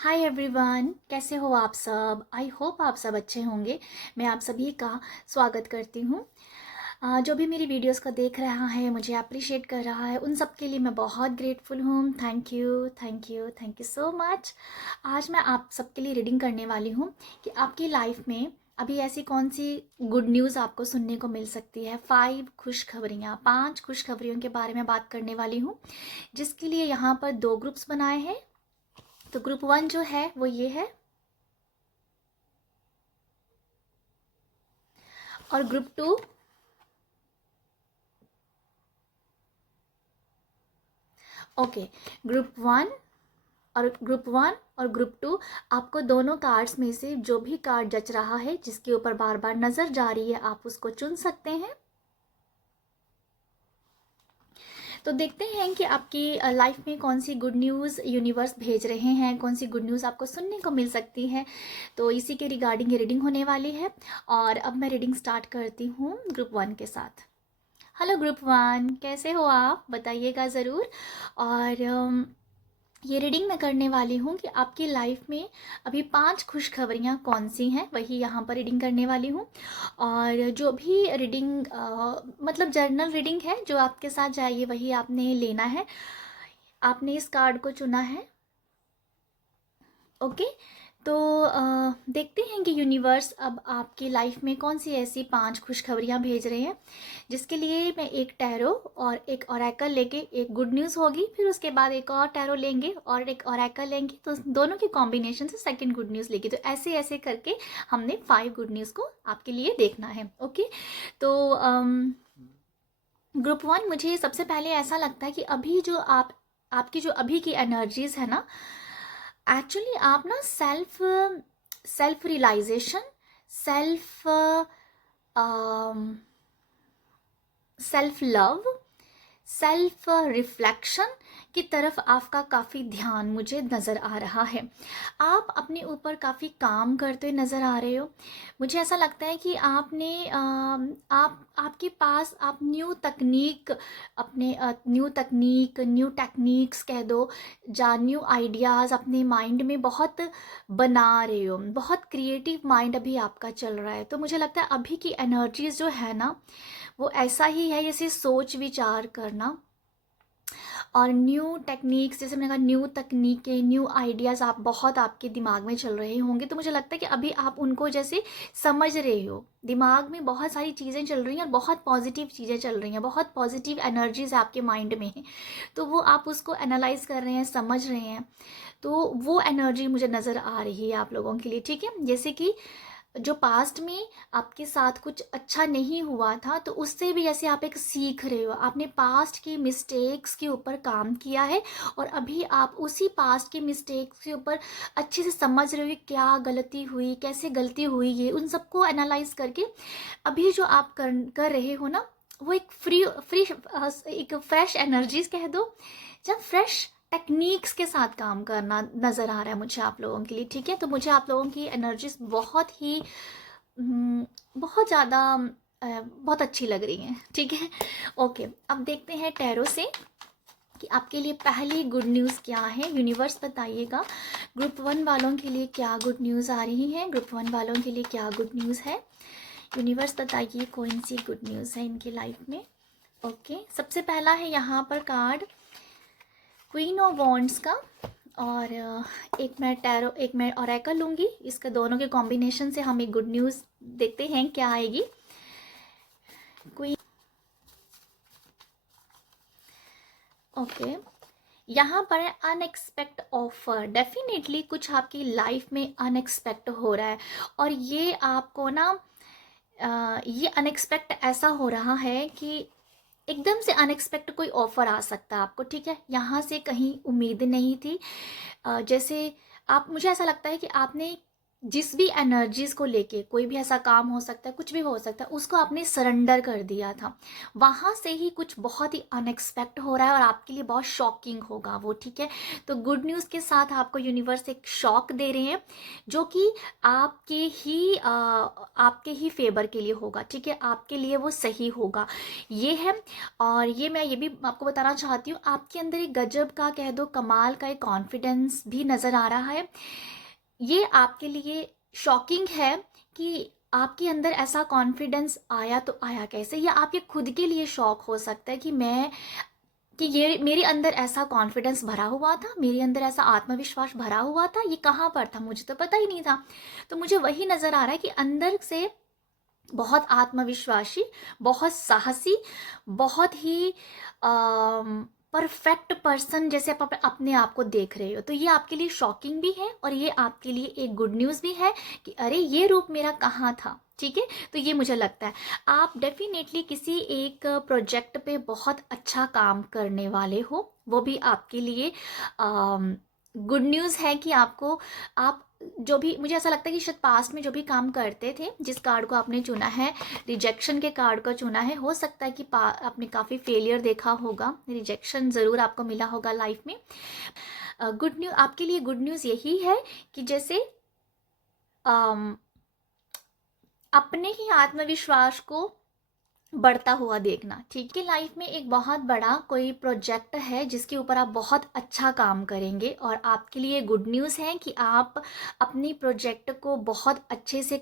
Hi everyone, कैसे हो आप सब। आई होप आप सब अच्छे होंगे। मैं आप सभी का स्वागत करती हूँ। जो भी मेरी वीडियोस को देख रहा है, मुझे अप्रिशिएट कर रहा है, उन सब के लिए मैं बहुत ग्रेटफुल हूँ। Thank you, thank you, thank you so much. आज मैं आप सबके लिए रीडिंग करने वाली हूँ कि आपकी लाइफ में अभी ऐसी कौन सी गुड न्यूज़ आपको सुनने को मिल सकती है। 5 खुशखबरियों के बारे में बात करने वाली हूँ, जिसके लिए यहाँ पर 2 ग्रुप्स बनाए हैं। तो ग्रुप 1 जो है वो ये है, और ग्रुप 2 ओके। ग्रुप 1 और ग्रुप 2, आपको दोनों कार्ड्स में से जो भी कार्ड जच रहा है, जिसके ऊपर बार बार नज़र जा रही है, आप उसको चुन सकते हैं। तो देखते हैं कि आपकी लाइफ में कौन सी गुड न्यूज़ यूनिवर्स भेज रहे हैं, कौन सी गुड न्यूज़ आपको सुनने को मिल सकती है। तो इसी के रिगार्डिंग ये रीडिंग होने वाली है। और अब मैं रीडिंग स्टार्ट करती हूँ ग्रुप 1 के साथ। हेलो ग्रुप 1, कैसे हो आप, बताइएगा ज़रूर। और ये रीडिंग मैं करने वाली हूँ कि आपकी लाइफ में अभी 5 खुशखबरियाँ कौन सी हैं, वही यहाँ पर रीडिंग करने वाली हूँ। और जो भी रीडिंग मतलब जर्नल रीडिंग है, जो आपके साथ जाइए वही आपने लेना है। आपने इस कार्ड को चुना है, ओके। तो देखते हैं कि यूनिवर्स अब आपकी लाइफ में कौन सी ऐसी 5 खुशखबरियाँ भेज रहे हैं, जिसके लिए मैं एक टैरो और एक ओरेकल लेके, एक गुड न्यूज़ होगी, फिर उसके बाद एक और टैरो लेंगे और एक ओरेकल लेंगे, तो दोनों के कॉम्बिनेशन से सेकंड गुड न्यूज़ लेगी। तो ऐसे ऐसे करके हमने 5 गुड न्यूज़ को आपके लिए देखना है, ओके। तो ग्रुप 1, मुझे सबसे पहले ऐसा लगता है कि अभी जो आपकी जो अभी की एनर्जीज है ना, एक्चुअली आप ना self realisation, self self love, self reflection की तरफ आपका काफ़ी ध्यान मुझे नज़र आ रहा है। आप अपने ऊपर काफ़ी काम करते नज़र आ रहे हो। मुझे ऐसा लगता है कि आपने आप आपके पास आप न्यू तकनीक, न्यू टेक्निक्स कह दो, या न्यू आइडियाज़ अपने माइंड में बहुत बना रहे हो। बहुत क्रिएटिव माइंड अभी आपका चल रहा है। तो मुझे लगता है अभी की एनर्जीज जो है ना, वो ऐसा ही है, जैसे सोच विचार करना और न्यू टेक्निक्स, जैसे मैंने कहा न्यू तकनीकें, न्यू आइडियाज़ आप बहुत आपके दिमाग में चल रहे होंगे। तो मुझे लगता है कि अभी आप उनको जैसे समझ रहे हो। दिमाग में बहुत सारी चीज़ें चल रही हैं और बहुत पॉजिटिव चीज़ें चल रही हैं, बहुत पॉजिटिव एनर्जीज आपके माइंड में है। तो वो आप उसको एनालाइज कर रहे हैं, समझ रहे हैं। तो वो एनर्जी मुझे नज़र आ रही है आप लोगों के लिए, ठीक है। जैसे कि जो पास्ट में आपके साथ कुछ अच्छा नहीं हुआ था, तो उससे भी जैसे आप एक सीख रहे हो। आपने पास्ट की मिस्टेक्स के ऊपर काम किया है और अभी आप उसी पास्ट की मिस्टेक्स के ऊपर अच्छे से समझ रहे हो कि क्या गलती हुई, कैसे गलती हुई, ये उन सबको एनालाइज करके अभी जो आप कर रहे हो ना, वो एक फ्री फ्री एक फ्रेश एनर्जीज कह दो, जब फ्रेश टेक्निक्स के साथ काम करना नज़र आ रहा है मुझे आप लोगों के लिए, ठीक है। तो मुझे आप लोगों की एनर्जीज बहुत ही बहुत ज़्यादा बहुत अच्छी लग रही हैं, ठीक है। ओके, अब देखते हैं टैरो से कि आपके लिए पहली गुड न्यूज़ क्या है। यूनिवर्स बताइएगा ग्रुप 1 वालों के लिए क्या गुड न्यूज़ आ रही है, ग्रुप 1 वालों के लिए क्या गुड न्यूज़ है। यूनिवर्स बताइए कौन सी गुड न्यूज़ है इनकी लाइफ में। ओके, सबसे पहला है यहाँ पर कार्ड क्वीन ऑफ वॉन्ड्स का। और एक मैं ओरेकल लूँगी। इसके दोनों के कॉम्बिनेशन से हम एक गुड न्यूज़ देखते हैं क्या आएगी। Queen, okay. यहाँ पर है अनएक्सपेक्ट ऑफर। डेफिनेटली कुछ आपकी लाइफ में अनएक्सपेक्ट हो रहा है, और ये आपको ना ये अनएक्सपेक्ट ऐसा हो रहा है कि एकदम से अनएक्सपेक्ट कोई ऑफर आ सकता है आपको, ठीक है। यहाँ से कहीं उम्मीद नहीं थी। जैसे आप, मुझे ऐसा लगता है कि आपने जिस भी एनर्जीज़ को लेके कोई भी ऐसा काम हो सकता है, कुछ भी हो सकता है, उसको आपने सरेंडर कर दिया था। वहाँ से ही कुछ बहुत ही अनएक्सपेक्ट हो रहा है और आपके लिए बहुत शॉकिंग होगा वो, ठीक है? तो गुड न्यूज़ के साथ आपको यूनिवर्स एक शॉक दे रहे हैं, जो कि आपके ही फ़ेवर के लिए होगा, ठीक है? आपके लिए वो सही होगा, ये है। और ये मैं ये भी आपको बताना चाहती हूँ, आपके अंदर एक गज़ब का कह दो, कमाल का एक कॉन्फिडेंस भी नज़र आ रहा है। ये आपके लिए शॉकिंग है कि आपके अंदर ऐसा कॉन्फिडेंस आया तो आया कैसे? या आपके खुद के लिए शॉक हो सकता है कि ये मेरे अंदर ऐसा कॉन्फिडेंस भरा हुआ था, मेरे अंदर ऐसा आत्मविश्वास भरा हुआ था, ये कहाँ पर था? मुझे तो पता ही नहीं था। तो मुझे वही नज़र आ रहा है कि अंदर से बहुत आत्मविश्वासी, बहुत साहसी, बहुत ही परफेक्ट पर्सन जैसे आप अपने आप को देख रहे हो। तो ये आपके लिए शॉकिंग भी है और ये आपके लिए एक गुड न्यूज़ भी है कि अरे ये रूप मेरा कहाँ था, ठीक है? तो ये मुझे लगता है आप डेफिनेटली किसी एक प्रोजेक्ट पे बहुत अच्छा काम करने वाले हो, वो भी आपके लिए गुड न्यूज़ है कि आप जो भी, मुझे ऐसा लगता है कि शायद पास्ट में जो भी काम करते थे, जिस कार्ड को आपने चुना है, रिजेक्शन के कार्ड को चुना है, हो सकता है कि आपने काफ़ी फेलियर देखा होगा, रिजेक्शन ज़रूर आपको मिला होगा लाइफ में। गुड न्यूज़ आपके लिए, गुड न्यूज़ यही है कि जैसे अम, अपने ही आत्मविश्वास को बढ़ता हुआ देखना, ठीक है? लाइफ में एक बहुत बड़ा कोई प्रोजेक्ट है जिसके ऊपर आप बहुत अच्छा काम करेंगे और आपके लिए गुड न्यूज़ है कि आप अपनी प्रोजेक्ट को बहुत अच्छे से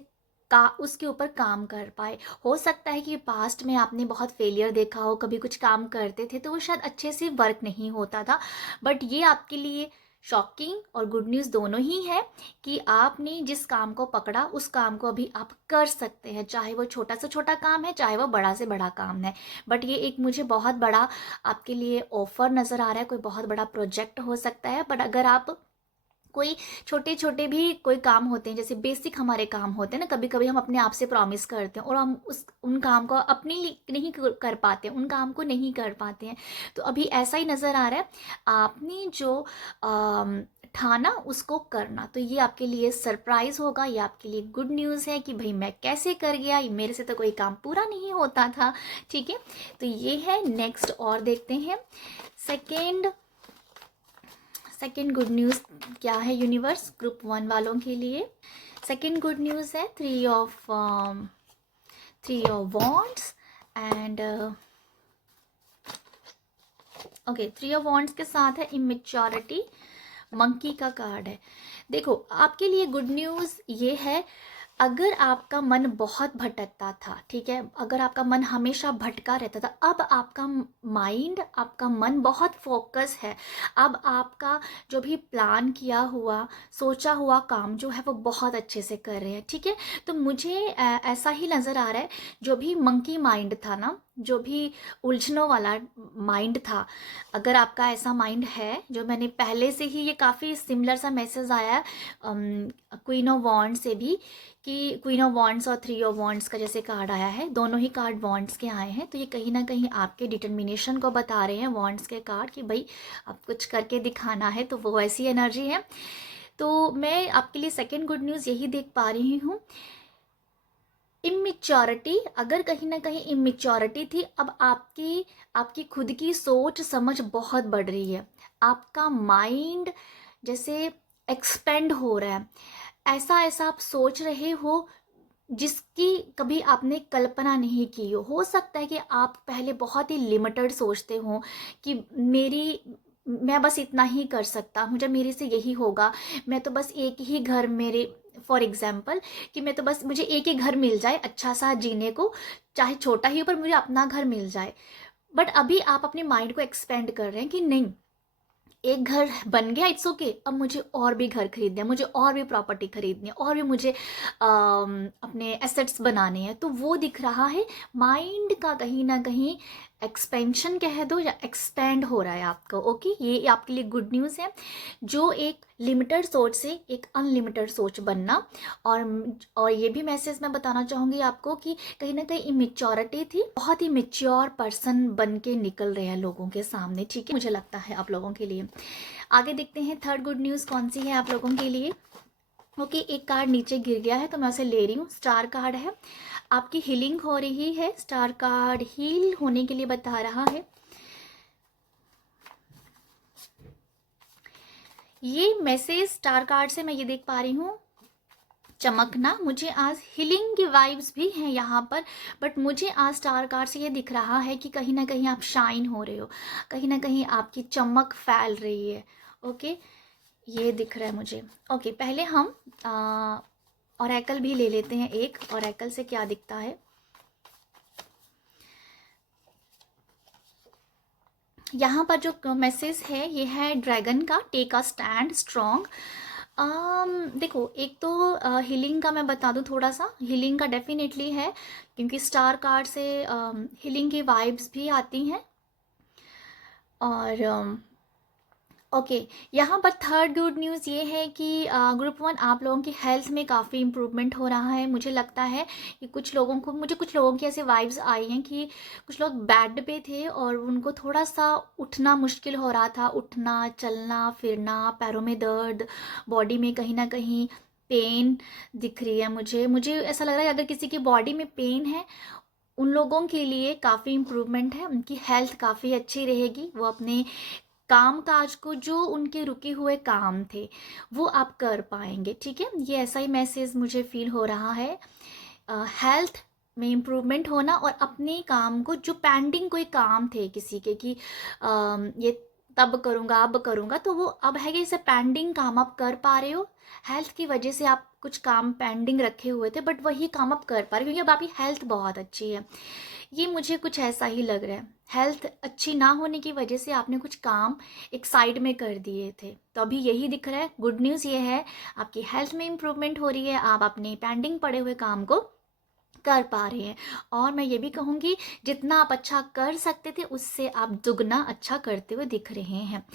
का उसके ऊपर काम कर पाए। हो सकता है कि पास्ट में आपने बहुत फेलियर देखा हो, कभी कुछ काम करते थे तो वो शायद अच्छे से वर्क नहीं होता था, बट ये आपके लिए शॉकिंग और गुड न्यूज़ दोनों ही है कि आपने जिस काम को पकड़ा उस काम को अभी आप कर सकते हैं, चाहे वो छोटा से छोटा काम है, चाहे वो बड़ा से बड़ा काम है। बट ये एक मुझे बहुत बड़ा आपके लिए ऑफर नज़र आ रहा है, कोई बहुत बड़ा प्रोजेक्ट हो सकता है। बट अगर आप कोई छोटे छोटे भी कोई काम होते हैं, जैसे बेसिक हमारे काम होते हैं ना, कभी कभी हम अपने आप से प्रॉमिस करते हैं और हम उन काम को अपने लिए नहीं कर पाते, उन काम को नहीं कर पाते हैं। तो अभी ऐसा ही नज़र आ रहा है, आपने जो ठाना उसको करना, तो ये आपके लिए सरप्राइज होगा, ये आपके लिए गुड न्यूज़ है कि भाई मैं कैसे कर गया, ये मेरे से तो कोई काम पूरा नहीं होता था, ठीक है? तो ये है। नेक्स्ट और देखते हैं सेकेंड सेकेंड गुड न्यूज़ क्या है यूनिवर्स ग्रुप 1 वालों के लिए। सेकेंड गुड न्यूज़ है three of wands and okay, three of wands के साथ है इमेच्योरिटी, मंकी का कार्ड है। देखो आपके लिए गुड न्यूज़ ये है, अगर आपका मन बहुत भटकता था, ठीक है, अगर आपका मन हमेशा भटका रहता था, अब आपका माइंड, आपका मन बहुत फोकस है। अब आपका जो भी प्लान किया हुआ, सोचा हुआ काम जो है वो बहुत अच्छे से कर रहे हैं, ठीक है? तो मुझे ऐसा ही नज़र आ रहा है, जो भी मंकी माइंड था ना, जो भी उलझनों वाला माइंड था, अगर आपका ऐसा माइंड है, जो मैंने पहले से ही, ये काफ़ी सिमिलर सा मैसेज आया है क्वीन ऑफ वॉन्ड से भी, कि क्वीन ऑफ वॉन्ड्स और थ्री ऑफ वॉन्ड्स का जैसे कार्ड आया है, दोनों ही कार्ड वॉन्ड्स के आए हैं, तो ये कहीं ना कहीं आपके डिटर्मिनेशन को बता रहे हैं वॉन्ड्स के कार्ड, कि भाई आप कुछ करके दिखाना है, तो वो ऐसी एनर्जी है। तो मैं आपके लिए सेकेंड गुड न्यूज़ यही देख पा रही हूँ, इमेच्योरिटी, अगर कहीं ना कहीं इमेच्योरिटी थी, अब आपकी खुद की सोच समझ बहुत बढ़ रही है, आपका माइंड जैसे एक्सपेंड हो रहा है, ऐसा ऐसा आप सोच रहे हो जिसकी कभी आपने कल्पना नहीं की हो सकता है कि आप पहले बहुत ही लिमिटेड सोचते हो कि मैं बस इतना ही कर सकता, मुझे मेरे से यही होगा, मैं तो बस एक ही घर, मेरे फॉर एग्जाम्पल कि मैं तो बस, मुझे एक ही घर मिल जाए अच्छा सा जीने को, चाहे छोटा ही हो पर मुझे अपना घर मिल जाए। बट अभी आप अपने माइंड को एक्सपेंड कर रहे हैं कि नहीं, एक घर बन गया, इट्स ओके, अब मुझे और भी घर खरीदने हैं, मुझे और भी प्रॉपर्टी खरीदनी है, और भी मुझे अपने एसेट्स बनाने हैं, तो वो दिख रहा है माइंड का कहीं ना कहीं एक्सपेंशन कह दो या एक्सपेंड हो रहा है आपका। ओके, ये आपके लिए गुड न्यूज़ है, जो एक लिमिटेड सोच से एक अनलिमिटेड सोच बनना। और ये भी मैसेज मैं बताना चाहूँगी आपको कि कहीं ना कहीं इमेच्योरिटी थी, बहुत ही मेच्योर पर्सन बन के निकल रहे हैं लोगों के सामने, ठीक है, मुझे लगता है आप लोगों के लिए। आगे देखते हैं थर्ड गुड न्यूज़ कौन सी है आप लोगों के लिए। ओके, एक कार्ड नीचे गिर गया है तो मैं उसे ले रही हूँ। स्टार कार्ड है, आपकी हीलिंग हो रही है। स्टार कार्ड हील होने के लिए बता रहा है। ये मैसेज स्टार कार्ड से मैं ये देख पा रही हूँ, चमकना। मुझे आज हीलिंग की वाइब्स भी हैं यहाँ पर, बट मुझे आज स्टार कार्ड से ये दिख रहा है कि कहीं ना कहीं आप शाइन हो रहे हो, कहीं ना कहीं आपकी चमक फैल रही है। ओके, ये दिख रहा है मुझे। ओके, पहले हम ऑरेकल भी ले लेते हैं। एक ऑरेकल से क्या दिखता है। यहाँ पर जो मैसेज है ये है ड्रैगन का, टेक अ स्टैंड स्ट्रॉन्ग। देखो, एक तो हीलिंग का मैं बता दूँ थोड़ा सा। हीलिंग का डेफिनेटली है, क्योंकि स्टार कार्ड से हीलिंग की वाइब्स भी आती हैं। और ओके, यहाँ पर थर्ड गुड न्यूज़ ये है कि ग्रुप वन, आप लोगों की हेल्थ में काफ़ी इम्प्रूवमेंट हो रहा है। मुझे लगता है कि कुछ लोगों की ऐसे वाइब्स आई हैं कि कुछ लोग बेड पे थे और उनको थोड़ा सा उठना मुश्किल हो रहा था। उठना, चलना फिरना, पैरों में दर्द, बॉडी में कहीं ना कहीं पेन दिख रही है। मुझे ऐसा लग रहा है अगर किसी की बॉडी में पेन है, उन लोगों के लिए काफ़ी इम्प्रूवमेंट है। उनकी हेल्थ काफ़ी अच्छी रहेगी। वो अपने काम काज को, जो उनके रुके हुए काम थे, वो आप कर पाएंगे। ठीक है, ये ऐसा ही मैसेज मुझे फील हो रहा है। हेल्थ में इम्प्रूवमेंट होना और अपने काम को, जो पेंडिंग कोई काम थे किसी के कि ये तब करूँगा अब करूँगा, तो वो अब है कि जैसे पेंडिंग काम आप कर पा रहे हो। हेल्थ की वजह से आप कुछ काम पेंडिंग रखे हुए थे, बट वही काम आप कर पा रहे हो क्योंकि अब आपकी हेल्थ बहुत अच्छी है। ये मुझे कुछ ऐसा ही लग रहा है। हेल्थ अच्छी ना होने की वजह से आपने कुछ काम एक साइड में कर दिए थे, तो अभी यही दिख रहा है। गुड न्यूज़ ये है, आपकी हेल्थ में इम्प्रूवमेंट हो रही है, आप अपने पेंडिंग पड़े हुए काम को कर पा रहे हैं। और मैं ये भी कहूँगी, जितना आप अच्छा कर सकते थे उससे आप दुगना अच्छा करते हुए दिख रहे हैं।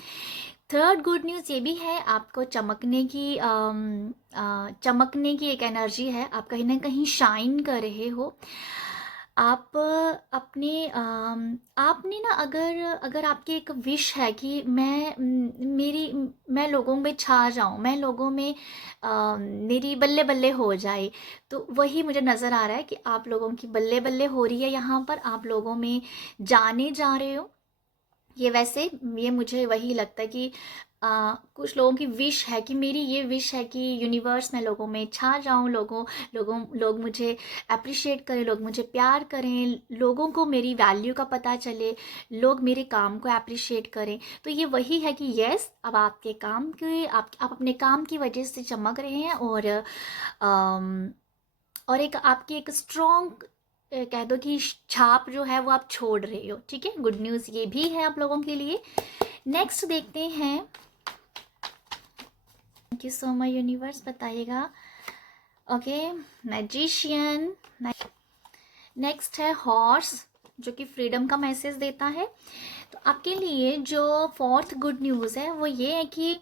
थर्ड गुड न्यूज़ ये भी है, आपको चमकने की एक एनर्जी है। आप कहीं ना कहीं शाइन कर रहे हो। आप आपने ना, अगर अगर आपकी एक विश है कि मैं लोगों में छा जाऊं, मैं लोगों में मेरी बल्ले बल्ले हो जाए, तो वही मुझे नज़र आ रहा है कि आप लोगों की बल्ले बल्ले हो रही है। यहाँ पर आप लोगों में जाने जा रहे हो। ये वैसे ये मुझे वही लगता है कि कुछ लोगों की विश है कि मेरी ये विश है कि यूनिवर्स में लोगों में छा जाऊं, लोग मुझे अप्रिशिएट करें, लोग मुझे प्यार करें, लोगों को मेरी वैल्यू का पता चले, लोग मेरे काम को अप्रिशिएट करें। तो ये वही है कि यस, अब आपके काम के आप अपने काम की वजह से चमक रहे हैं। और एक आपकी एक स्ट्रॉन्ग, कह दो कि छाप जो है वो आप छोड़ रहे हो। ठीक है, गुड न्यूज़ ये भी है आप लोगों के लिए। नेक्स्ट देखते हैं। Thank you so much universe, बताइएगा। Okay, magician. नेक्स्ट है हॉर्स, जो कि फ्रीडम का मैसेज देता है। तो आपके लिए जो फोर्थ गुड न्यूज़ है वो ये है कि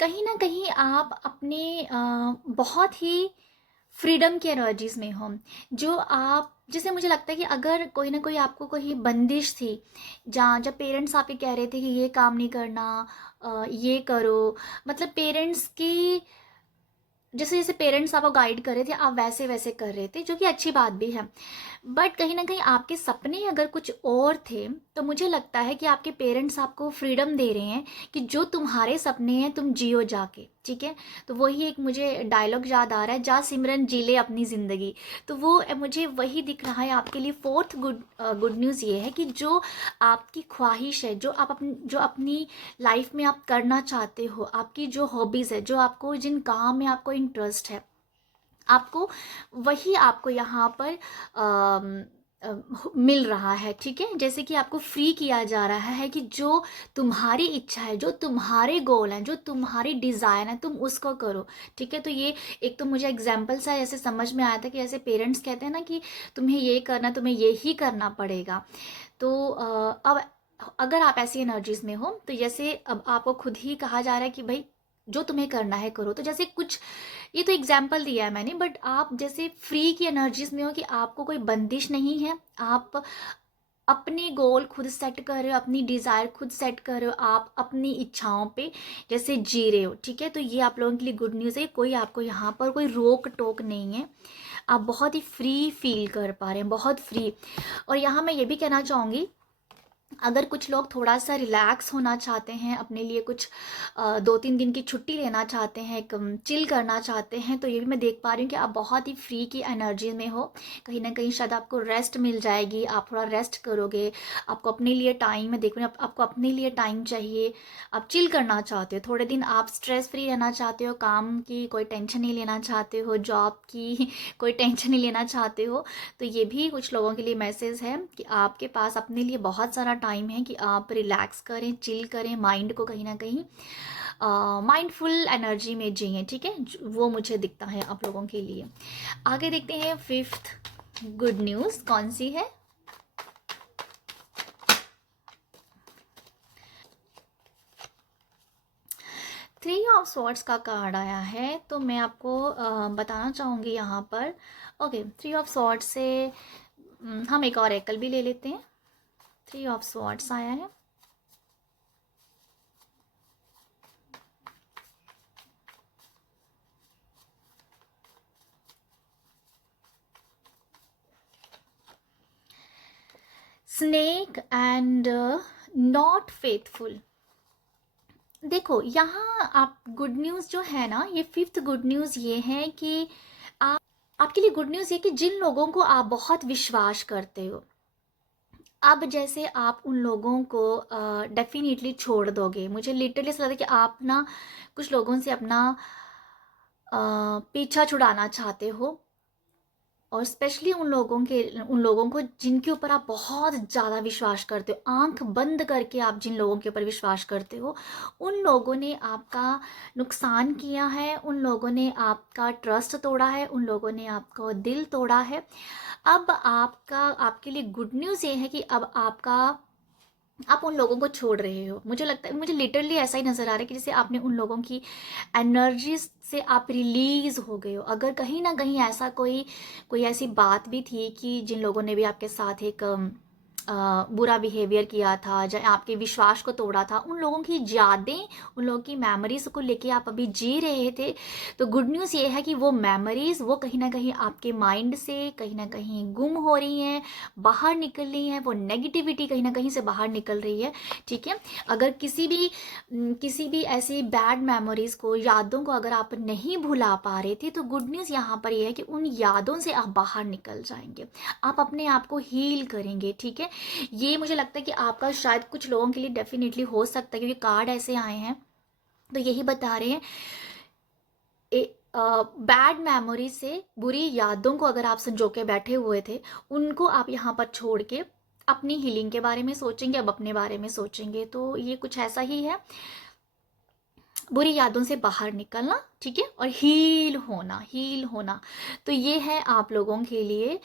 कहीं ना कहीं आप अपने बहुत ही फ्रीडम की एनर्जीज में हो। जो आप, जैसे मुझे लगता है कि अगर कोई ना कोई आपको कोई बंदिश थी, जहाँ जब पेरेंट्स आपके कह रहे थे कि ये काम नहीं करना, ये करो, मतलब पेरेंट्स की, जैसे जैसे पेरेंट्स आपको गाइड कर रहे थे आप वैसे वैसे कर रहे थे, जो कि अच्छी बात भी है। बट कहीं ना कहीं आपके सपने अगर कुछ और थे, तो मुझे लगता है कि आपके पेरेंट्स आपको फ्रीडम दे रहे हैं कि जो तुम्हारे सपने हैं तुम जियो जाके। ठीक है, तो वही एक मुझे डायलॉग याद आ रहा है, जा सिमरन जी ले अपनी ज़िंदगी। तो वो मुझे वही दिख रहा है आपके लिए। फोर्थ गुड न्यूज़ ये है कि जो आपकी ख्वाहिश है, जो अपनी लाइफ में आप करना चाहते हो, आपकी जो हॉबीज़ है, जो आपको जिन काम में आपको इंटरेस्ट है, आपको वही आपको यहाँ पर मिल रहा है। ठीक है, जैसे कि आपको फ्री किया जा रहा है कि जो तुम्हारी इच्छा है, जो तुम्हारे गोल हैं, जो तुम्हारी डिज़ायर है, तुम उसको करो। ठीक है, तो ये एक तो मुझे एग्जाम्पल सा ऐसे समझ में आया था कि ऐसे पेरेंट्स कहते हैं ना कि तुम्हें ये करना, तुम्हें ये ही करना पड़ेगा। तो अब अगर आप ऐसी एनर्जीज में हो, तो जैसे अब आपको खुद ही कहा जा रहा है कि भाई जो तुम्हें करना है करो। तो जैसे कुछ, ये तो एग्जाम्पल दिया है मैंने, बट आप जैसे फ्री की एनर्जीज में हो कि आपको कोई बंदिश नहीं है। आप अपनी गोल खुद सेट कर रहे हो, अपनी डिज़ायर खुद सेट कर रहे हो, आप अपनी इच्छाओं पे जैसे जी रहे हो, ठीक है। तो ये आप लोगों के लिए गुड न्यूज़ है, कोई आपको यहाँ पर कोई रोक टोक नहीं है, आप बहुत ही फ्री फील कर पा रहे हैं, बहुत फ्री। और यहाँ मैं ये भी कहना चाहूँगी, अगर कुछ लोग थोड़ा सा रिलैक्स होना चाहते हैं, अपने लिए कुछ 2-3 दिन की छुट्टी लेना चाहते हैं, एक चिल करना चाहते हैं, तो ये भी मैं देख पा रही हूँ कि आप बहुत ही फ्री की एनर्जी में हो। कहीं ना कहीं शायद आपको रेस्ट मिल जाएगी, आप थोड़ा रेस्ट करोगे, आपको अपने लिए टाइम, मैं देख रही हूँ आपको अपने लिए टाइम चाहिए, आप चिल करना चाहते हो थोड़े दिन, आप स्ट्रेस फ्री रहना चाहते हो, काम की कोई टेंशन नहीं लेना चाहते हो, जॉब की कोई टेंशन नहीं लेना चाहते हो। तो ये भी कुछ लोगों के लिए मैसेज है कि आपके पास अपने लिए बहुत सारा टाइम है कि आप रिलैक्स करें, चिल करें, माइंड को कहीं ना कहीं माइंडफुल एनर्जी में जिए, ठीक है। वो मुझे दिखता है आप लोगों के लिए। आगे देखते हैं 5th गुड न्यूज़ कौन सी है। थ्री ऑफ स्वॉर्ड्स का कार्ड आया है, तो मैं आपको बताना चाहूँगी यहाँ पर। ओके, थ्री ऑफ स्वॉर्ड्स से हम एक और एकल भी ले लेते हैं। थ्री ऑफ स्वॉर्ड्स आया है। Snake and not faithful. देखो यहाँ आप गुड न्यूज़ जो है ना, ये 5th गुड न्यूज़ ये है कि आप, आपके लिए गुड न्यूज़ ये कि जिन लोगों को आप बहुत विश्वास करते हो, अब जैसे आप उन लोगों को डेफिनेटली छोड़ दोगे। मुझे लिटरली ऐसा लगता है कि आप ना कुछ लोगों से अपना पीछा छुड़ाना चाहते हो, और स्पेशली उन लोगों को जिनके ऊपर आप बहुत ज़्यादा विश्वास करते हो, आंख बंद करके आप जिन लोगों के ऊपर विश्वास करते हो, उन लोगों ने आपका नुकसान किया है, उन लोगों ने आपका ट्रस्ट तोड़ा है, उन लोगों ने आपका दिल तोड़ा है। अब आपके लिए गुड न्यूज़ ये है कि अब आप उन लोगों को छोड़ रहे हो। मुझे लगता है, मुझे लिटरली ऐसा ही नज़र आ रहा है कि जैसे आपने उन लोगों की एनर्जीज से आप रिलीज़ हो गए हो। अगर कहीं ना कहीं ऐसा कोई ऐसी बात भी थी कि जिन लोगों ने भी आपके साथ एक बुरा बिहेवियर किया था, जो आपके विश्वास को तोड़ा था, उन लोगों की यादें, उन लोगों की मेमोरीज को लेके आप अभी जी रहे थे। तो गुड न्यूज़ ये है कि वो मेमोरीज वो कहीं ना कहीं आपके माइंड से कहीं ना कहीं गुम हो रही हैं, बाहर निकल रही हैं, वो नेगेटिविटी कहीं ना कहीं से बाहर निकल रही है, ठीक है। अगर किसी भी ऐसी बैड मेमोरीज को, यादों को अगर आप नहीं भुला पा रहे थे, तो गुड न्यूज़ यहाँ पर यह है कि उन यादों से आप बाहर निकल जाएंगे, आप अपने आप को हील करेंगे, ठीक है। ये मुझे लगता है कि आपका शायद कुछ लोगों के लिए डेफिनेटली हो सकता है, क्योंकि कार्ड ऐसे आए हैं तो यही बता रहे हैं, बैड मेमोरी से, बुरी यादों को अगर आप संजो के बैठे हुए थे, उनको आप यहाँ पर छोड़ के अपनी हीलिंग के बारे में सोचेंगे, अब अपने बारे में सोचेंगे। तो ये कुछ ऐसा ही है, बुरी यादों से बाहर निकलना, ठीक है, और हील होना। तो ये है आप लोगों के लिए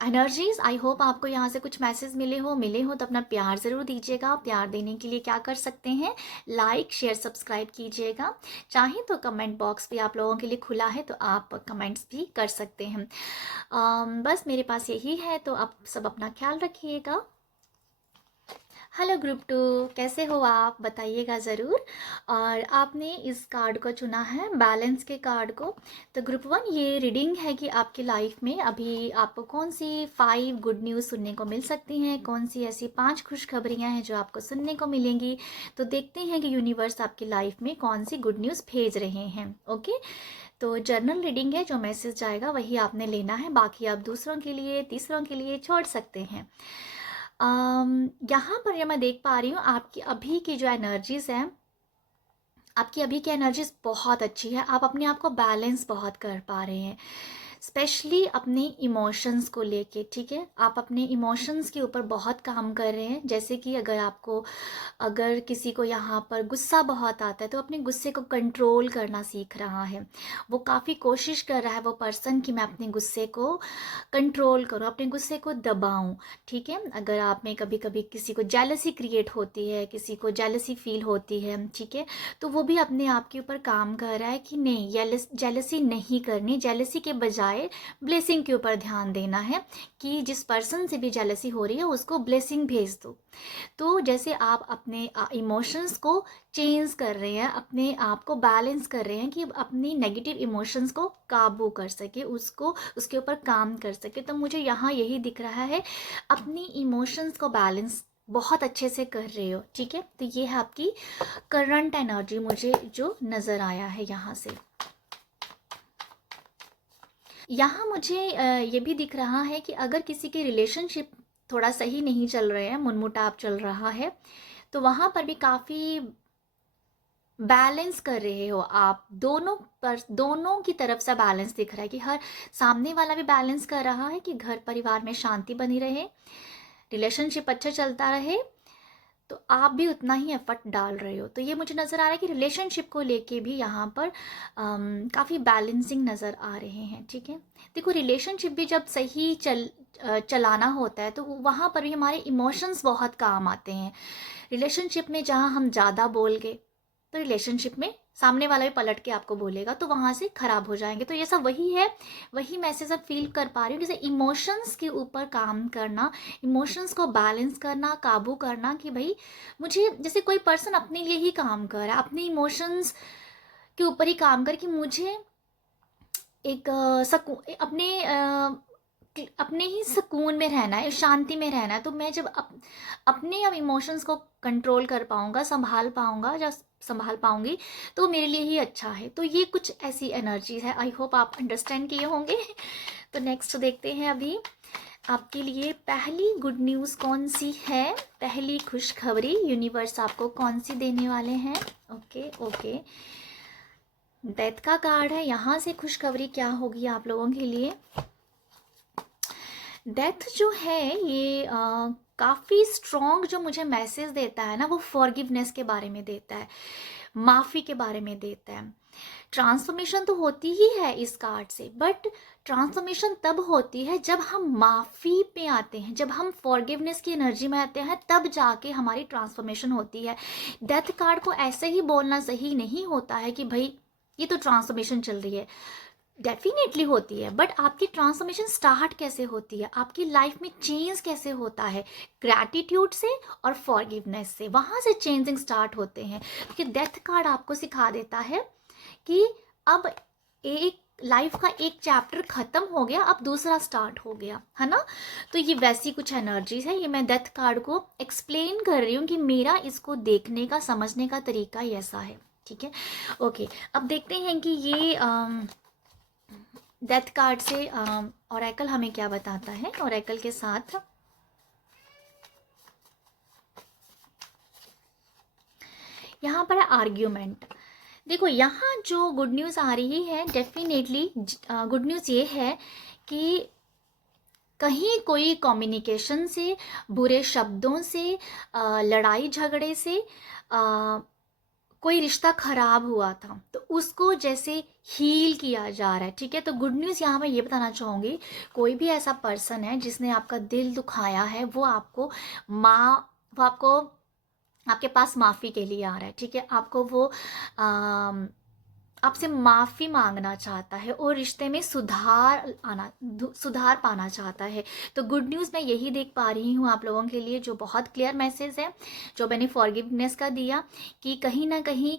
एनर्जीज। आई होप आपको यहाँ से कुछ मैसेज मिले हो तो अपना प्यार ज़रूर दीजिएगा। प्यार देने के लिए क्या कर सकते हैं, लाइक शेयर सब्सक्राइब कीजिएगा। चाहें तो कमेंट बॉक्स भी आप लोगों के लिए खुला है, तो आप कमेंट्स भी कर सकते हैं। बस मेरे पास यही है, तो आप सब अपना ख्याल रखिएगा। हेलो ग्रुप 2, कैसे हो आप, बताइएगा ज़रूर। और आपने इस कार्ड को चुना है, बैलेंस के कार्ड को। तो ग्रुप 1, ये रीडिंग है कि आपकी लाइफ में अभी आपको कौन सी 5 गुड न्यूज़ सुनने को मिल सकती हैं, कौन सी ऐसी 5 खुशखबरियाँ हैं जो आपको सुनने को मिलेंगी। तो देखते हैं कि यूनिवर्स आपकी लाइफ में कौन सी गुड न्यूज़ भेज रहे हैं। ओके, तो जर्नल रीडिंग है, जो मैसेज जाएगा वही आपने लेना है, बाकी आप दूसरों के लिए, तीसरों के लिए छोड़ सकते हैं। यहाँ पर ये मैं देख पा रही हूँ, आपकी अभी की जो एनर्जीज हैं, आपकी अभी की एनर्जीज बहुत अच्छी है, आप अपने आप को बैलेंस बहुत कर पा रहे हैं, स्पेशली अपने इमोशंस को लेके, ठीक है। आप अपने इमोशंस के ऊपर बहुत काम कर रहे हैं। जैसे कि अगर किसी को यहाँ पर गुस्सा बहुत आता है, तो अपने गुस्से को कंट्रोल करना सीख रहा है। वो काफ़ी कोशिश कर रहा है वो पर्सन कि मैं अपने गुस्से को कंट्रोल करूँ, अपने गुस्से को दबाऊँ, ठीक है। अगर आप में कभी कभी किसी को जेलसी क्रिएट होती है, किसी को जेलसी फील होती है, ठीक है, तो वो भी अपने आप के ऊपर काम कर रहा है कि नहीं, जेलसी नहीं करनी, जेलसी के बजाय बजाय ब्लेसिंग के ऊपर ध्यान देना है कि जिस पर्सन से भी जेलसी हो रही है उसको ब्लेसिंग भेज दो। तो जैसे आप अपने इमोशंस को चेंज कर रहे हैं, अपने आप को बैलेंस कर रहे हैं कि अपनी नेगेटिव इमोशंस को काबू कर सके, उसको उसके ऊपर काम कर सके। तो मुझे यहाँ यही दिख रहा है, अपनी इमोशंस को बैलेंस बहुत अच्छे से कर रहे हो, ठीक है। तो ये है आपकी करंट एनर्जी मुझे जो नज़र आया है यहाँ से। यहाँ मुझे ये भी दिख रहा है कि अगर किसी के रिलेशनशिप थोड़ा सही नहीं चल रहे हैं, मनमुटाव चल रहा है, तो वहाँ पर भी काफ़ी बैलेंस कर रहे हो आप, दोनों की तरफ से बैलेंस दिख रहा है कि हर सामने वाला भी बैलेंस कर रहा है कि घर परिवार में शांति बनी रहे, रिलेशनशिप अच्छा चलता रहे, तो आप भी उतना ही एफर्ट डाल रहे हो। तो ये मुझे नज़र आ रहा है कि रिलेशनशिप को लेके भी यहाँ पर काफ़ी बैलेंसिंग नज़र आ रहे हैं, ठीक है। देखो, रिलेशनशिप भी जब सही चलाना होता है तो वहाँ पर भी हमारे इमोशंस बहुत काम आते हैं। रिलेशनशिप में जहाँ हम ज़्यादा बोल गए तो रिलेशनशिप में सामने वाला भी पलट के आपको बोलेगा, तो वहाँ से ख़राब हो जाएंगे। तो ये सब वही है, वही मैसेज अब फील कर पा रही हूँ। जैसे इमोशंस के ऊपर काम करना, इमोशंस को बैलेंस करना, काबू करना कि भाई मुझे, जैसे कोई पर्सन अपने लिए ही काम कर रहा है, अपने इमोशंस के ऊपर ही काम कर कि मुझे एक अपने ही सुकून में रहना है, शांति में रहना है। तो मैं जब अपने अब इमोशंस को कंट्रोल कर पाऊँगा, संभाल पाऊँगी, तो मेरे लिए ही अच्छा है। तो ये कुछ ऐसी एनर्जीज है, आई होप आप अंडरस्टैंड किए होंगे। तो नेक्स्ट देखते हैं अभी आपके लिए पहली गुड न्यूज़ कौन सी है, पहली खुशखबरी यूनिवर्स आपको कौन सी देने वाले हैं। ओके, डेथ का कार्ड है, यहाँ से खुशखबरी क्या होगी आप लोगों के लिए। डेथ जो है ये काफ़ी स्ट्रॉन्ग जो मुझे मैसेज देता है ना, वो फॉरगिवनेस के बारे में देता है, माफ़ी के बारे में देता है। ट्रांसफॉर्मेशन तो होती ही है इस कार्ड से, बट ट्रांसफॉर्मेशन तब होती है जब हम माफ़ी पे आते हैं, जब हम फॉरगिवनेस की एनर्जी में आते हैं, तब जाके हमारी ट्रांसफॉर्मेशन होती है। डेथ कार्ड को ऐसे ही बोलना सही नहीं होता है कि भाई ये तो ट्रांसफॉर्मेशन चल रही है। डेफिनेटली होती है, बट आपकी ट्रांसफॉर्मेशन स्टार्ट कैसे होती है, आपकी लाइफ में चेंज कैसे होता है, ग्रैटिट्यूड से और फॉरगिवनेस से, वहाँ से चेंजिंग स्टार्ट होते हैं। क्योंकि डेथ कार्ड आपको सिखा देता है कि अब एक लाइफ का एक चैप्टर खत्म हो गया, अब दूसरा स्टार्ट हो गया, है ना। तो ये वैसी कुछ एनर्जीज है, ये मैं डेथ कार्ड को एक्सप्लेन कर रही हूँ कि मेरा इसको देखने का, समझने का तरीका ही ऐसा है, ठीक है। ओके, अब देखते हैं कि ये डेथ कार्ड से ओरेकल हमें क्या बताता है। ओरेकल के साथ यहाँ पर आर्ग्यूमेंट। देखो, यहाँ जो गुड न्यूज़ आ रही है, डेफिनेटली गुड न्यूज़ ये है कि कहीं कोई कम्युनिकेशन से, बुरे शब्दों से, लड़ाई झगड़े से कोई रिश्ता खराब हुआ था, तो उसको जैसे हील किया जा रहा है, ठीक है। तो गुड न्यूज़ यहाँ मैं ये बताना चाहूँगी, कोई भी ऐसा पर्सन है जिसने आपका दिल दुखाया है, वो आपको आपके पास माफ़ी के लिए आ रहा है, ठीक है। आपको वो आपसे माफ़ी मांगना चाहता है और रिश्ते में सुधार पाना चाहता है। तो गुड न्यूज़ मैं यही देख पा रही हूँ आप लोगों के लिए, जो बहुत क्लियर मैसेज है जो मैंने फॉरगिवनेस का दिया, कि कहीं ना कहीं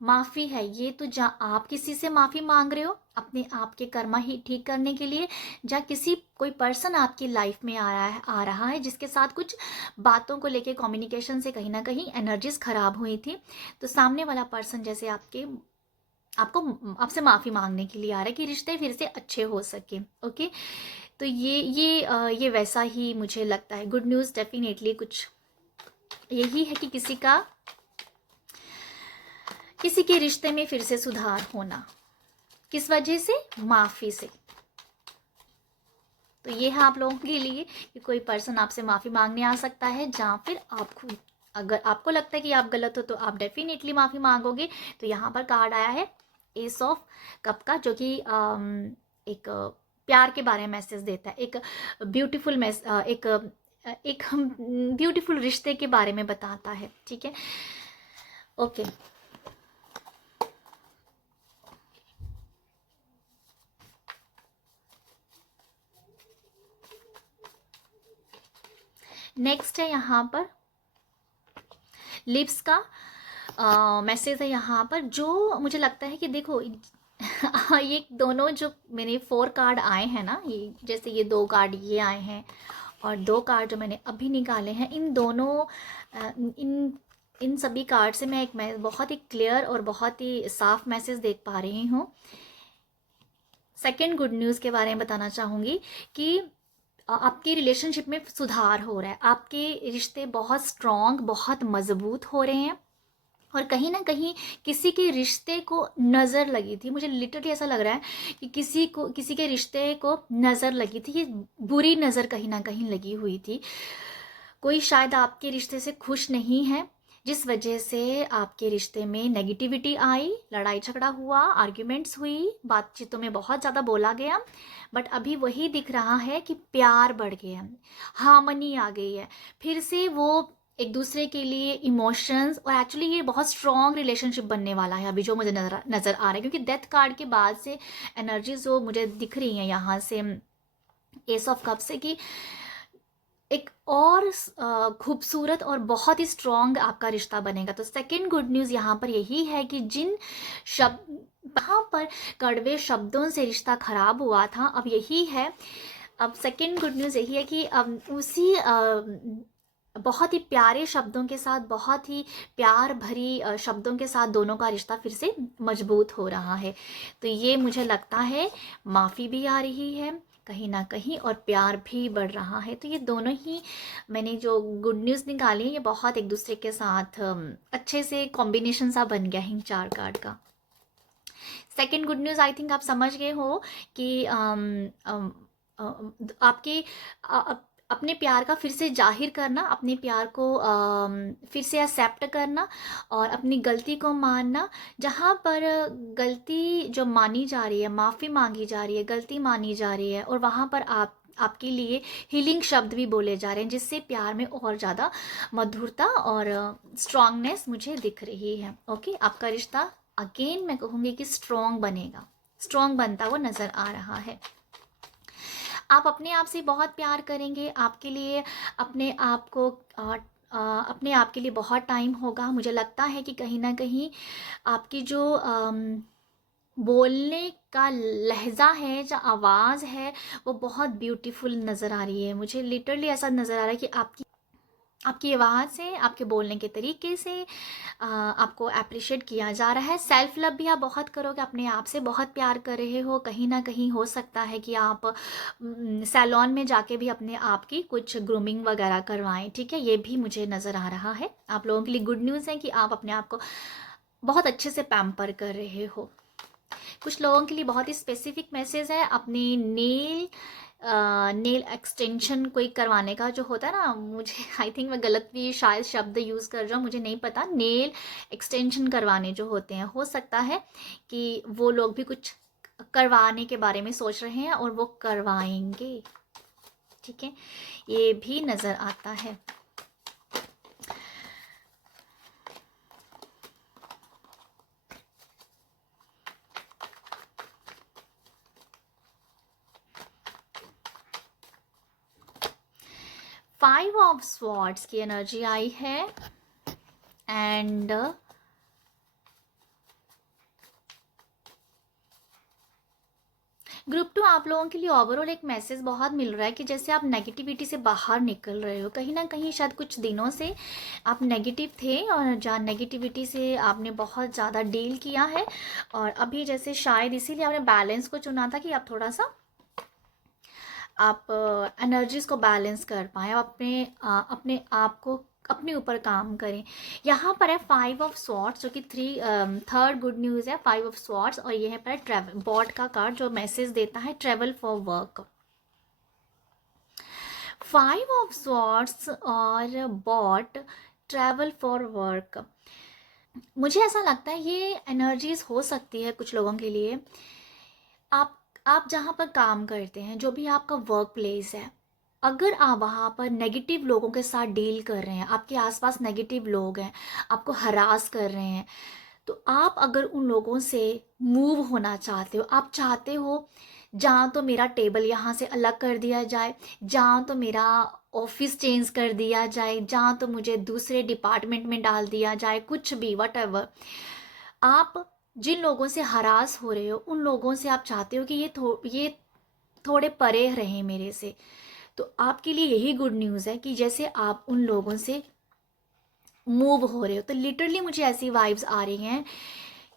माफ़ी है ये तो, जहाँ आप किसी से माफ़ी मांग रहे हो अपने आप के कर्मा ही ठीक करने के लिए, जहाँ कोई पर्सन आपकी लाइफ में आ रहा है जिसके साथ कुछ बातों को लेके कम्युनिकेशन से कहीं ना कहीं एनर्जीज खराब हुई थी, तो सामने वाला पर्सन जैसे आपसे माफ़ी मांगने के लिए आ रहा है कि रिश्ते फिर से अच्छे हो सके। ओके, तो ये वैसा ही मुझे लगता है। गुड न्यूज़ डेफिनेटली कुछ यही है कि किसी के रिश्ते में फिर से सुधार होना, किस वजह से, माफ़ी से। तो ये है आप लोगों के लिए कि कोई पर्सन आपसे माफ़ी मांगने आ सकता है, जहाँ फिर अगर आपको लगता है कि आप गलत हो तो आप डेफिनेटली माफ़ी मांगोगे। तो यहाँ पर कार्ड आया है एस ऑफ कप का, जो कि एक प्यार के बारे में मैसेज देता है, एक ब्यूटीफुल रिश्ते के बारे में बताता है, ठीक है। ओके, नेक्स्ट है यहाँ पर लिप्स का मैसेज है यहाँ पर, जो मुझे लगता है कि देखो ये दोनों जो मेरे 4 कार्ड आए हैं ना, ये जैसे ये 2 कार्ड ये आए हैं और 2 कार्ड जो मैंने अभी निकाले हैं, इन दोनों इन इन सभी कार्ड से मैं बहुत ही क्लियर और बहुत ही साफ मैसेज देख पा रही हूँ। सेकंड गुड न्यूज़ के बारे में बताना चाहूँगी कि आपकी रिलेशनशिप में सुधार हो रहा है, आपके रिश्ते बहुत स्ट्रॉन्ग, बहुत मजबूत हो रहे हैं। और कहीं ना कहीं किसी के रिश्ते को नज़र लगी थी, मुझे लिटरली ऐसा लग रहा है कि किसी के रिश्ते को नज़र लगी थी, ये बुरी नज़र कहीं ना कहीं लगी हुई थी। कोई शायद आपके रिश्ते से खुश नहीं है, जिस वजह से आपके रिश्ते में नेगेटिविटी आई, लड़ाई झगड़ा हुआ, आर्ग्यूमेंट्स हुई, बातचीतों में बहुत ज़्यादा बोला गया। बट अभी वही दिख रहा है कि प्यार बढ़ गया, हार्मनी आ गई है, फिर से वो एक दूसरे के लिए इमोशंस, और एक्चुअली ये बहुत स्ट्रॉन्ग रिलेशनशिप बनने वाला है अभी, जो मुझे नज़र आ रहा है। क्योंकि डेथ कार्ड के बाद से एनर्जीज जो मुझे दिख रही हैं यहाँ से एस ऑफ कप से, कि एक और खूबसूरत और बहुत ही स्ट्रॉन्ग आपका रिश्ता बनेगा। तो सेकंड गुड न्यूज़ यहाँ पर यही है कि जिन शब्द यहाँ पर कड़वे शब्दों से रिश्ता खराब हुआ था, अब यही है, अब सेकंड गुड न्यूज़ यही है कि अब उसी बहुत ही प्यारे शब्दों के साथ, बहुत ही प्यार भरी शब्दों के साथ दोनों का रिश्ता फिर से मजबूत हो रहा है। तो ये मुझे लगता है माफ़ी भी आ रही है कहीं ना कहीं, और प्यार भी बढ़ रहा है। तो ये दोनों ही मैंने जो गुड न्यूज़ निकाली है, ये बहुत एक दूसरे के साथ अच्छे से कॉम्बिनेशन सा बन गया है इन 4 कार्ड का। Second good news I think आप समझ गए हो कि आपके अपने प्यार का फिर से जाहिर करना, अपने प्यार को फिर से एक्सेप्ट करना और अपनी गलती को मानना। जहाँ पर गलती जो मानी जा रही है, माफ़ी मांगी जा रही है, गलती मानी जा रही है, और वहाँ पर आपके लिए हीलिंग शब्द भी बोले जा रहे हैं, जिससे प्यार में और ज़्यादा मधुरता और स्ट्रांगनेस मुझे दिख रही है। ओके, आपका रिश्ता अगेन मैं कहूँगी कि स्ट्रॉन्ग बनेगा, स्ट्रॉन्ग बनता हुआ नज़र आ रहा है। आप अपने आप से बहुत प्यार करेंगे, आपके लिए अपने आप को अपने आप के लिए बहुत टाइम होगा। मुझे लगता है कि कहीं ना कहीं आपकी जो बोलने का लहजा है, जो आवाज़ है, वो बहुत ब्यूटीफुल नज़र आ रही है। मुझे लिटरली ऐसा नज़र आ रहा है कि आपकी आवाज़ से, आपके बोलने के तरीके से आपको अप्रिशिएट किया जा रहा है। सेल्फ लव भी आप बहुत करोगे, अपने आप से बहुत प्यार कर रहे हो। कहीं ना कहीं हो सकता है कि आप सैलून में जाके भी अपने आप की कुछ ग्रूमिंग वगैरह करवाएं, ठीक है, ये भी मुझे नज़र आ रहा है। आप लोगों के लिए गुड न्यूज़ है कि आप अपने आप को बहुत अच्छे से पैम्पर कर रहे हो। कुछ लोगों के लिए बहुत ही स्पेसिफिक मैसेज है, अपने नेल एक्सटेंशन कोई करवाने का जो होता है ना, मुझे आई थिंक मैं गलत भी शायद शब्द यूज़ कर रहा हूँ, मुझे नहीं पता। नेल एक्सटेंशन करवाने जो होते हैं, हो सकता है कि वो लोग भी कुछ करवाने के बारे में सोच रहे हैं और वो करवाएंगे, ठीक है, ये भी नज़र आता है। फाइव ऑफ स्वॉर्ड्स की एनर्जी आई है एंड ग्रुप 2 आप लोगों के लिए ओवरऑल एक मैसेज बहुत मिल रहा है कि जैसे आप नेगेटिविटी से बाहर निकल रहे हो। कहीं ना कहीं शायद कुछ दिनों से आप नेगेटिव थे और जहाँ नेगेटिविटी से आपने बहुत ज़्यादा डील किया है, और अभी जैसे शायद इसीलिए आपने बैलेंस को चुना था कि आप थोड़ा सा आप एनर्जीज को बैलेंस कर पाएँ, अपने आप को अपने ऊपर काम करें। यहाँ पर है 5 ऑफ स्वॉर्ड्स, जो कि थर्ड गुड न्यूज़ है, 5 ऑफ स्वॉर्ड्स, और ये है पर ट्रैवल बॉट का कार्ड जो मैसेज देता है travel for work. 5 of swords और बॉट, ट्रैवल फॉर वर्क, मुझे ऐसा लगता है ये एनर्जीज हो सकती है कुछ लोगों के लिए। आप जहाँ पर काम करते हैं, जो भी आपका वर्क प्लेस है, अगर आप वहाँ पर नेगेटिव लोगों के साथ डील कर रहे हैं, आपके आसपास नेगेटिव लोग हैं, आपको हरास कर रहे हैं, तो आप अगर उन लोगों से मूव होना चाहते हो, आप चाहते हो जहाँ तो मेरा टेबल यहाँ से अलग कर दिया जाए, जहाँ तो मेरा ऑफिस चेंज कर दिया जाए, जहाँ तो मुझे दूसरे डिपार्टमेंट में डाल दिया जाए, कुछ भी वट। आप जिन लोगों से हरास हो रहे हो उन लोगों से आप चाहते हो कि ये थोड़े परे रहें मेरे से। तो आपके लिए यही गुड न्यूज़ है कि जैसे आप उन लोगों से मूव हो रहे हो। तो लिटरली मुझे ऐसी वाइब्स आ रही हैं,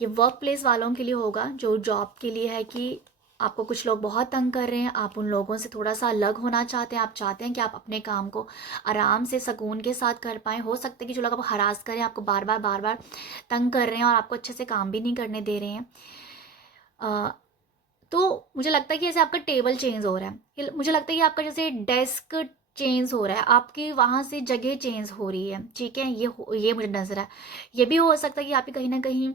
ये वर्क प्लेस वालों के लिए होगा जो जॉब के लिए है, कि आपको कुछ लोग बहुत तंग कर रहे हैं, आप उन लोगों से थोड़ा सा अलग होना चाहते हैं, आप चाहते हैं कि आप अपने काम को आराम से सुकून के साथ कर पाएँ। हो सकता है कि जो लोग आपको हरास करें, आपको बार बार तंग कर रहे हैं और आपको अच्छे से काम भी नहीं करने दे रहे हैं, तो मुझे लगता है कि जैसे आपका टेबल चेंज हो रहा है, मुझे लगता है कि आपका जैसे डेस्क चेंज हो रहा है, आपकी वहाँ से जगह चेंज हो रही है, ठीक है, ये मुझे नजर है। ये भी हो सकता है कि आपकी कहीं ना कहीं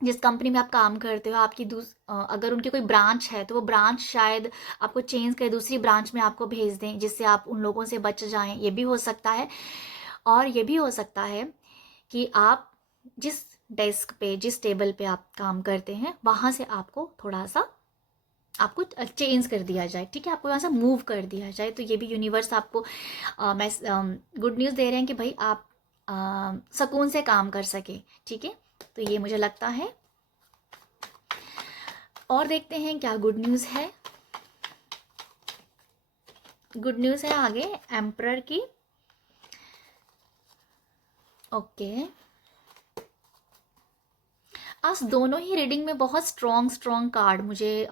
जिस कंपनी में आप काम करते हो, आपकी अगर उनकी कोई ब्रांच है तो वो ब्रांच शायद आपको चेंज कर दूसरी ब्रांच में आपको भेज दें, जिससे आप उन लोगों से बच जाएं, ये भी हो सकता है। और ये भी हो सकता है कि आप जिस डेस्क पे, जिस टेबल पे आप काम करते हैं, वहाँ से आपको थोड़ा सा आपको चेंज कर दिया जाए, ठीक है, आपको यहाँ से मूव कर दिया जाए। तो ये भी यूनिवर्स आपको गुड न्यूज़ दे रहे हैं कि भाई आप सुकून से काम कर सके, ठीक है। तो ये मुझे लगता है। और देखते हैं क्या गुड न्यूज़ है। गुड न्यूज़ है आगे एम्परर की। ओके, आज दोनों ही रीडिंग में बहुत स्ट्रॉन्ग स्ट्रॉन्ग कार्ड मुझे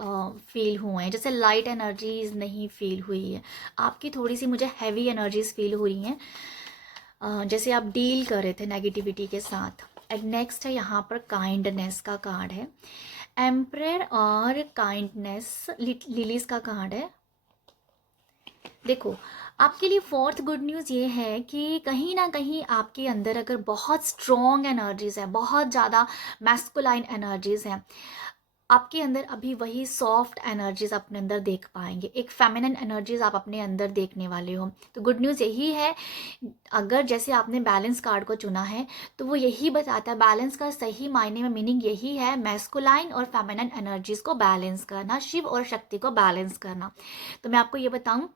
फील हुए हैं, जैसे लाइट एनर्जीज नहीं फील हुई है आपकी, थोड़ी सी मुझे हैवी एनर्जीज फील हो रही हैं, जैसे आप डील कर रहे थे नेगेटिविटी के साथ। एंड नेक्स्ट है यहाँ पर काइंडनेस का कार्ड है, एम्परर और काइंडनेस लिलीज का कार्ड है। देखो, आपके लिए फोर्थ गुड न्यूज़ ये है कि कहीं ना कहीं आपके अंदर अगर बहुत स्ट्रॉन्ग एनर्जीज है, बहुत ज़्यादा मैस्कुलाइन एनर्जीज हैं, आपके अंदर अभी वही सॉफ्ट एनर्जीज अपने अंदर देख पाएंगे, एक फेमिनिन एनर्जीज आप अपने अंदर देखने वाले हो। तो गुड न्यूज़ यही है, अगर जैसे आपने बैलेंस कार्ड को चुना है तो वो यही बताता है, बैलेंस का सही मायने में मीनिंग यही है, मैस्कुलाइन और फेमिनिन एनर्जीज को बैलेंस करना, शिव और शक्ति को बैलेंस करना। तो मैं आपको ये बताऊं,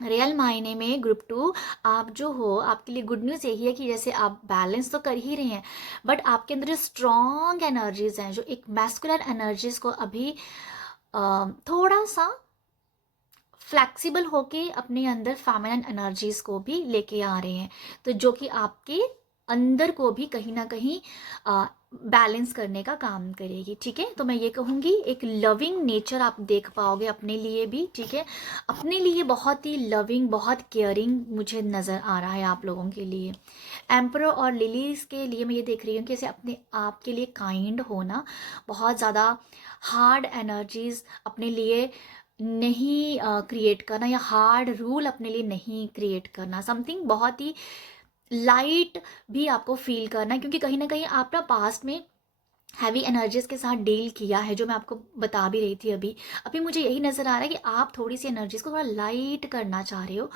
रियल मायने में ग्रुप 2 आप जो हो, आपके लिए गुड न्यूज़ यही है कि जैसे आप बैलेंस तो कर ही रहे हैं, बट आपके अंदर जो स्ट्रॉन्ग एनर्जीज हैं, जो एक मैस्कुलर एनर्जीज को अभी थोड़ा सा फ्लैक्सिबल होके अपने अंदर फेमिनिन एनर्जीज को भी लेके आ रहे हैं, तो जो कि आपके अंदर को भी कहीं ना कहीं बैलेंस करने का काम करेगी, ठीक है। तो मैं ये कहूँगी एक लविंग नेचर आप देख पाओगे अपने लिए भी, ठीक है, अपने लिए बहुत ही लविंग, बहुत केयरिंग मुझे नज़र आ रहा है आप लोगों के लिए। एम्परर और लिलीज के लिए मैं ये देख रही हूँ कि जैसे अपने आप के लिए काइंड होना, बहुत ज़्यादा हार्ड एनर्जीज अपने लिए नहीं क्रिएट करना, या हार्ड रूल अपने लिए नहीं क्रिएट करना, समथिंग बहुत ही लाइट भी आपको फील करना है, क्योंकि कहीं ना कहीं आप ना पास्ट में हैवी एनर्जीज के साथ डील किया है, जो मैं आपको बता भी रही थी अभी अभी मुझे यही नज़र आ रहा है कि आप थोड़ी सी एनर्जीज को थोड़ा लाइट करना चाह रहे हो।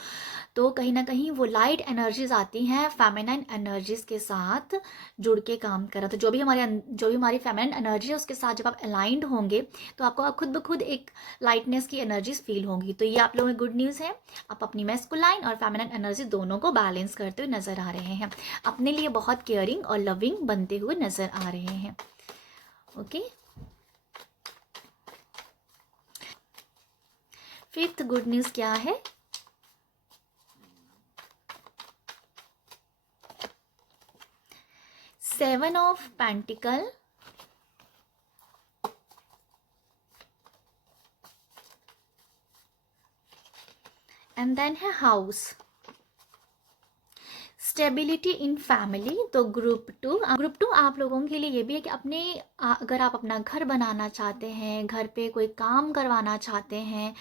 तो कहीं ना कहीं वो लाइट एनर्जीज आती हैं फेमिनाइन एनर्जीज के साथ जुड़ के काम कर रहा। तो जो भी हमारी फेमिनाइन एनर्जी है उसके साथ जब आप अलाइंड होंगे तो आपको खुद ब खुद एक लाइटनेस की एनर्जीज फील होंगी। तो ये आप लोगों में गुड न्यूज़ है, आप अपनी मैस्कुलाइन और फेमिनाइन एनर्जी दोनों को बैलेंस करते हुए नजर आ रहे हैं, अपने लिए बहुत केयरिंग और लविंग बनते हुए नजर आ रहे हैं। ओके, फिफ्थ गुड न्यूज़ क्या है। Seven of pentacle, and then है हाउस, स्टेबिलिटी इन फैमिली। तो ग्रुप टू आप लोगों के लिए ये भी है कि अगर आप अपना घर बनाना चाहते हैं, घर पे कोई काम करवाना चाहते हैं,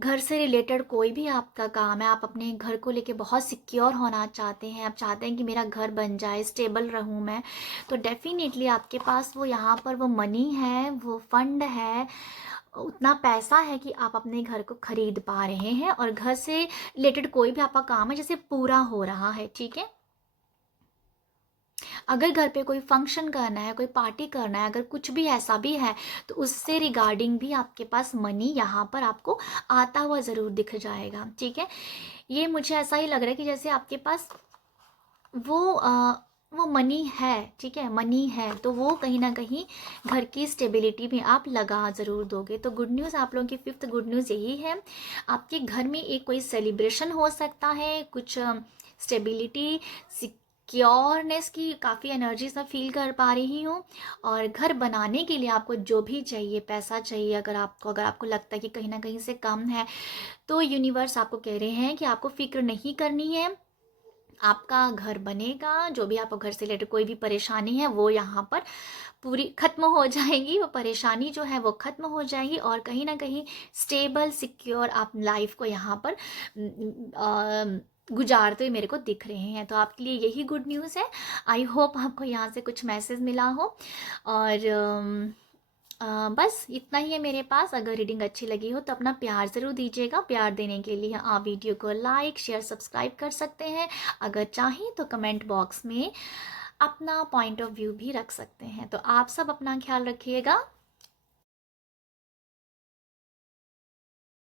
घर से रिलेटेड कोई भी आपका काम है, आप अपने घर को लेके बहुत सिक्योर होना चाहते हैं, आप चाहते हैं कि मेरा घर बन जाए, स्टेबल रहूं मैं, तो डेफिनेटली आपके पास वो यहाँ पर वो मनी है, वो फंड है, उतना पैसा है कि आप अपने घर को खरीद पा रहे हैं, और घर से रिलेटेड कोई भी आपका काम है जैसे पूरा हो रहा है, ठीक है। अगर घर पे कोई फंक्शन करना है, कोई पार्टी करना है, अगर कुछ भी ऐसा भी है, तो उससे रिगार्डिंग भी आपके पास मनी यहाँ पर आपको आता हुआ ज़रूर दिख जाएगा, ठीक है। ये मुझे ऐसा ही लग रहा है कि जैसे आपके पास वो वो मनी है, ठीक है, मनी है, तो वो कहीं ना कहीं घर की स्टेबिलिटी में आप लगा ज़रूर दोगे। तो गुड न्यूज़, आप लोगों की फिफ्थ गुड न्यूज़ यही है, आपके घर में एक कोई सेलिब्रेशन हो सकता है, कुछ स्टेबिलिटी, सिक्योरनेस की काफ़ी एनर्जी सब फील कर पा रही हूँ। और घर बनाने के लिए आपको जो भी चाहिए, पैसा चाहिए, अगर आपको लगता है कि कहीं ना कहीं से कम है, तो यूनिवर्स आपको कह रहे हैं कि आपको फिक्र नहीं करनी है, आपका घर बनेगा। जो भी आपको घर से रिलेटेड कोई भी परेशानी है, वो यहाँ पर पूरी खत्म हो जाएगी, वो परेशानी जो है वो खत्म हो जाएगी, और कहीं ना कहीं स्टेबल सिक्योर आप लाइफ को यहाँ पर गुजारते हुए मेरे को दिख रहे हैं। तो आपके लिए यही गुड न्यूज़ है। आई होप आपको यहाँ से कुछ मैसेज मिला हो। और बस इतना ही है मेरे पास। अगर रीडिंग अच्छी लगी हो तो अपना प्यार ज़रूर दीजिएगा। प्यार देने के लिए आप वीडियो को लाइक, शेयर, सब्सक्राइब कर सकते हैं। अगर चाहें तो कमेंट बॉक्स में अपना पॉइंट ऑफ व्यू भी रख सकते हैं। तो आप सब अपना ख्याल रखिएगा।